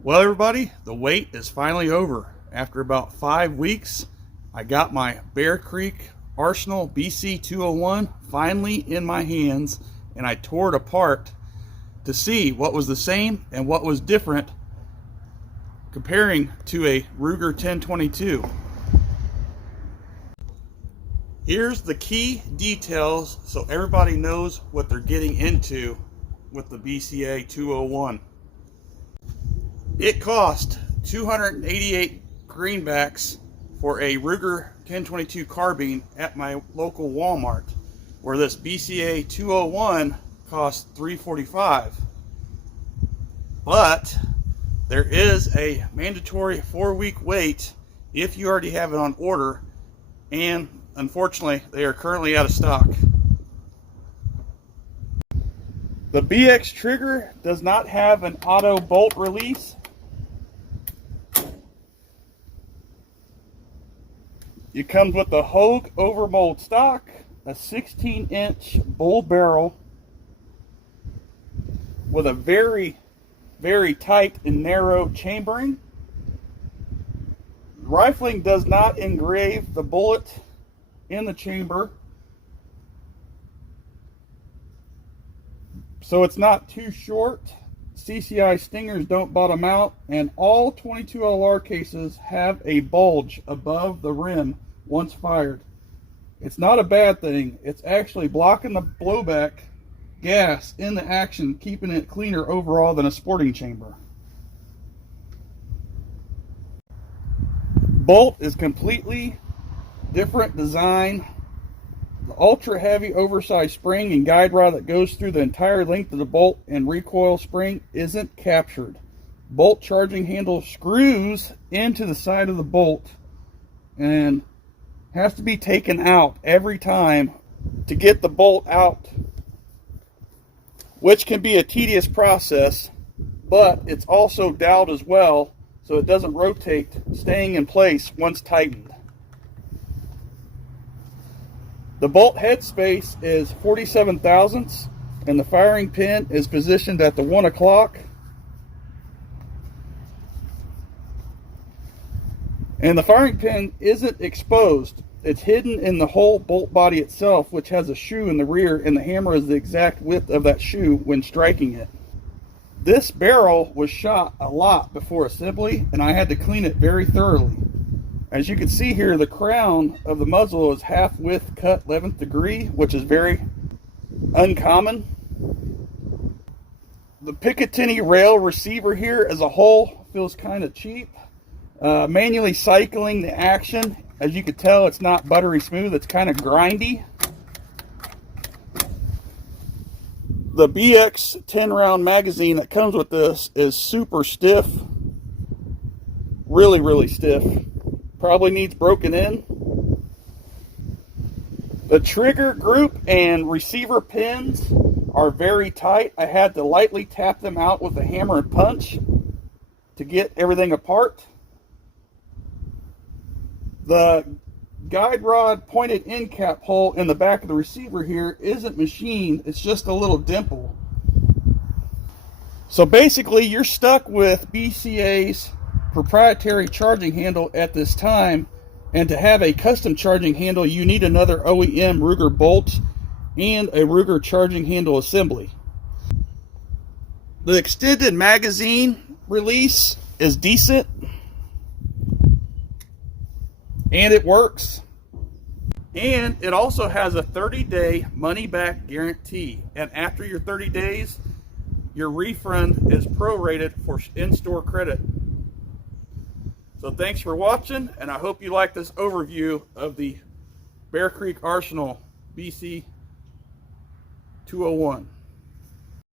Well, everybody, the wait is finally over. After about 5 weeks, I got my Bear Creek Arsenal BC201 finally in my hands, and I tore it apart to see what was the same and what was different comparing to a Ruger 1022. Here's the key details so everybody knows what they're getting into with the BCA 201. It cost 288 greenbacks for a Ruger 1022 carbine at my local Walmart, where this BCA 201 cost $345. But there is a mandatory 4-week wait if you already have it on order, and unfortunately they are currently out of stock. The BX trigger does not have an auto bolt release. It comes with a Hogue overmold stock, a 16-inch bull barrel with a very tight and narrow chambering. Rifling does not engrave the bullet in the chamber, so it's not too short. CCI stingers don't bottom out, and all 22 LR cases have a bulge above the rim once fired. It's not a bad thing. It's actually blocking the blowback gas in the action, keeping it cleaner overall than a sporting chamber. Bolt is completely different design. The ultra heavy oversized spring and guide rod that goes through the entire length of the bolt and recoil spring isn't captured. Bolt charging handle screws into the side of the bolt and has to be taken out every time to get the bolt out, which can be a tedious process, but it's also doweled as well so it doesn't rotate, staying in place once tightened. The bolt head space is 47 thousandths, and the firing pin is positioned at the 1 o'clock. And the firing pin isn't exposed. It's hidden in the whole bolt body itself, which has a shoe in the rear, and the hammer is the exact width of that shoe when striking it. This barrel was shot a lot before assembly, and I had to clean it very thoroughly. As you can see here, the crown of the muzzle is half width cut 11th degree, which is very uncommon. The Picatinny rail receiver here as a whole feels kind of cheap. Manually cycling the action, as you can tell, it's not buttery smooth, it's kind of grindy. The BX 10 round magazine that comes with this is super stiff, really stiff. Probably needs broken in. The trigger group and receiver pins are very tight. I had to lightly tap them out with a hammer and punch to get everything apart. The guide rod pointed end cap hole in the back of the receiver here isn't machined, it's just a little dimple. So basically you're stuck with BCA's proprietary charging handle at this time, and to have a custom charging handle you need another OEM Ruger bolt and a Ruger charging handle assembly. The extended magazine release is decent and it works, and it also has a 30-day money-back guarantee, and after your 30 days your refund is prorated for in-store credit. So thanks for watching, and I hope you like this overview of the Bear Creek Arsenal BC 201.